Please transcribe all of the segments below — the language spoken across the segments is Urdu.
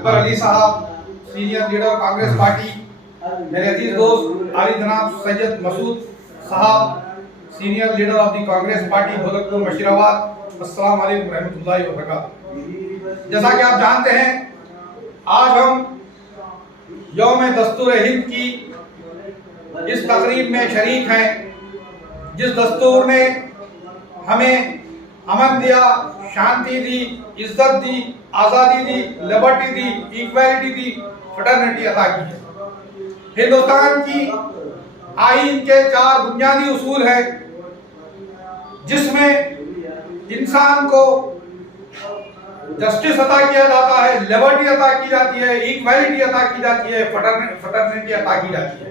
اکبر علی صاحب سینئر لیڈر کانگریس پارٹی، میرے عزیز دوست علی جناب Syed Masood Sahab senior leader of the Congress party Bholakpur Musheerabad, السلام علیکم رحمۃ اللہ وبرکاتہ۔ جیسا کہ آپ جانتے ہیں آج ہم یوم دستور ہند کی اس تقریب میں شریک ہیں جس دستور نے ہمیں امن دیا، شانتی دی، عزت دی، آزادی دی، لبرٹی دی، ایکویلٹی دی، فٹرنیٹی عطا کی ہے۔ ہندوستان کی آئین کے 4 بنیادی اصول ہیں جس میں انسان کو جسٹس عطا کیا جاتا ہے، لبرٹی عطا کی جاتی ہے، ایکویلٹی عطا کی جاتی ہے، فٹرنیٹی عطا کی جاتی ہے۔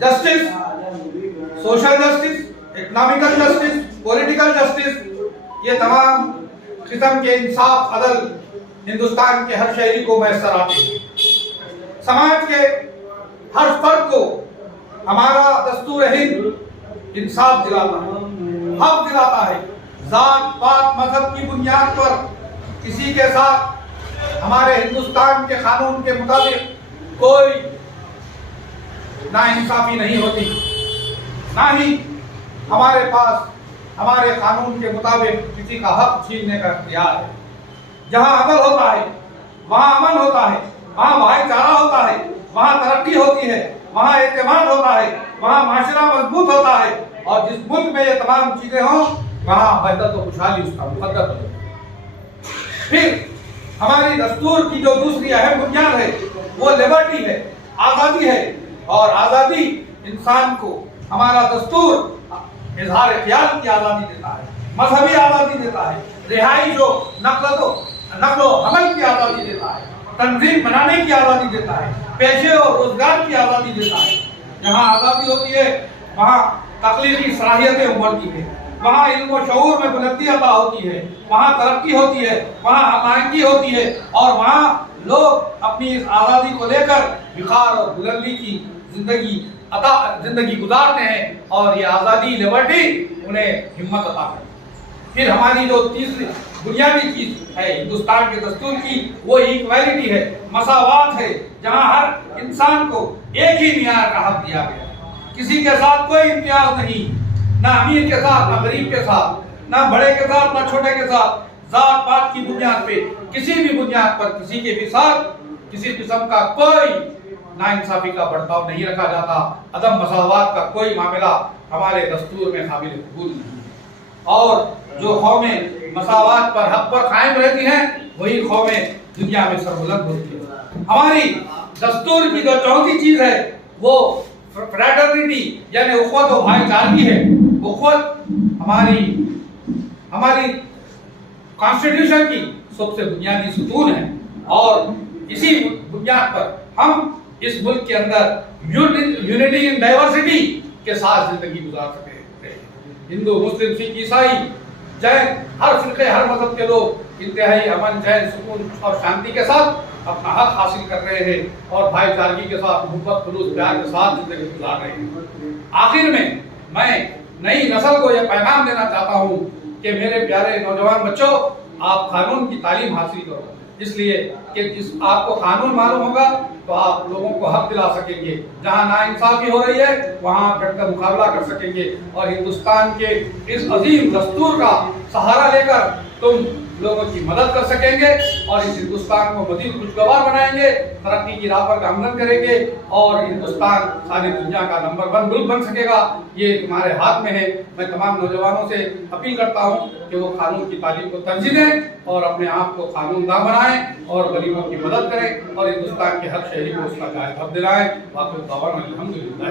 Justice, social justice, economical justice, political justice, یہ تمام قسم کے انصاف عدل ہندوستان کے ہر شہری کو میسر آتے ہیں۔ سماج کے ہر فرد کو ہمارا دستور ہند انصاف دلاتا ہے، حق دلاتا ہے۔ ذات پات مذہب کی بنیاد پر کسی کے ساتھ ہمارے ہندوستان کے قانون کے مطابق کوئی ناانصافی نہیں ہوتی، نہ ہی ہمارے پاس ہمارے قانون کے مطابق کسی کا حق چھیننے کا اختیار ہے۔ جہاں عدل ہوتا ہے وہاں امن ہوتا ہے، وہاں بھائی چارہ ہوتا ہے، وہاں ترقی ہوتی ہے، وہاں اعتماد ہوتا ہے، وہاں معاشرہ مضبوط ہوتا ہے، اور جس ملک میں یہ تمام چیزیں ہوں وہاں وحدت و خوشحالی اس کا مقدر ہے۔ پھر ہماری دستور کی جو دوسری اہم بنیاد ہے وہ لبرٹی ہے، آزادی ہے، اور آزادی انسان کو ہمارا دستور اظہار خیال کی آزادی دیتا ہے، مذہبی آزادی دیتا ہے، رہائش و نقل و حمل کی آزادی دیتا ہے، تنظیم بنانے کی آزادی دیتا ہے، پیشے اور روزگار کی آزادی دیتا ہے۔ جہاں آزادی ہوتی ہے وہاں تخلیقی صلاحیتیں ابھرتی ہیں، وہاں علم و شعور میں بلندی عطا ہوتی ہے، وہاں ترقی ہوتی ہے، وہاں ہمایتی ہوتی ہے، اور وہاں لوگ اپنی اس آزادی کو لے کر وقار اور بلندی کی زندگی گزارتے ہیں، اور یہ آزادی لبرٹی انہیں ہمت عطا کرتی ہے۔ پھر ہماری جو تیسری بنیادی چیز ہے ہندوستان کے دستور کی وہ ایکویلٹی ہے، مساوات ہے، جہاں ہر انسان کو ایک ہی معیار کا حق دیا گیا ہے۔ کسی کے ساتھ کوئی امتیاز نہیں، نہ امیر کے ساتھ، نہ غریب کے ساتھ، نہ بڑے کے ساتھ، نہ چھوٹے کے ساتھ۔ ذات پات کی بنیاد پہ کسی بھی بنیاد پر کسی کے بھی ساتھ کسی قسم کا کوئی ناانصافی کا برتاؤ نہیں رکھا جاتا۔ عدم مساوات کا کوئی معاملہ ہمارے دستور میں قابل قبول نہیں ہے، اور جو قومیں مساوات پر، حق پر قائم رہتی ہیں وہی قومیں دنیا میں سربلند ہوتی ہیں۔ ہماری دستور کی جو چوتھی چیز ہے وہ فریٹرنیٹی یعنی اخوت و بھائی چارگی ہے۔ اخوت ہماری کانسٹیٹیوشن کی سب سے بنیادی ستون ہے، اور اسی بنیاد پر ہم اس ملک کے اندر یونٹی ان ڈائیورسٹی کے ساتھ زندگی گزار سکتے ہیں۔ ہندو، مسلم، سکھ، عیسائی، جین، ہر فرقے، ہر مذہب کے لوگ انتہائی امن، چین، سکون اور شانتی کے ساتھ اپنا حق حاصل کر رہے ہیں، اور بھائی چارگی کے ساتھ، محبت، خلوص، پیار کے ساتھ زندگی گزار رہے ہیں۔ آخر میں نئی نسل کو یہ پیغام دینا چاہتا ہوں کہ میرے پیارے نوجوان بچوں، آپ قانون کی تعلیم حاصل کرو، اس لیے کہ جس آپ کو قانون معلوم ہوگا تو آپ لوگوں کو حق دلا سکیں گے۔ جہاں ناانصافی ہو رہی ہے وہاں آپ ڈٹ کر مقابلہ کر سکیں گے، اور ہندوستان کے اس عظیم دستور کا سہارا لے کر تم لوگوں کی مدد کر سکیں گے، اور اس ہندوستان کو مزید خوشگوار بنائیں گے، ترقی کی راہ پر گامزن کریں گے، اور ہندوستان ساری دنیا کا نمبر 1 ملک بن سکے گا۔ یہ تمہارے ہاتھ میں ہے۔ میں تمام نوجوانوں سے اپیل کرتا ہوں کہ وہ قانون کی تعلیم کو ترجیح دیں، اور اپنے آپ کو قانون داں بنائیں، اور غریبوں کی مدد کریں، اور ہندوستان کے ہر شہری کو اس کا جائز حق دلائیں۔ باقی دعوانا الحمدللہ۔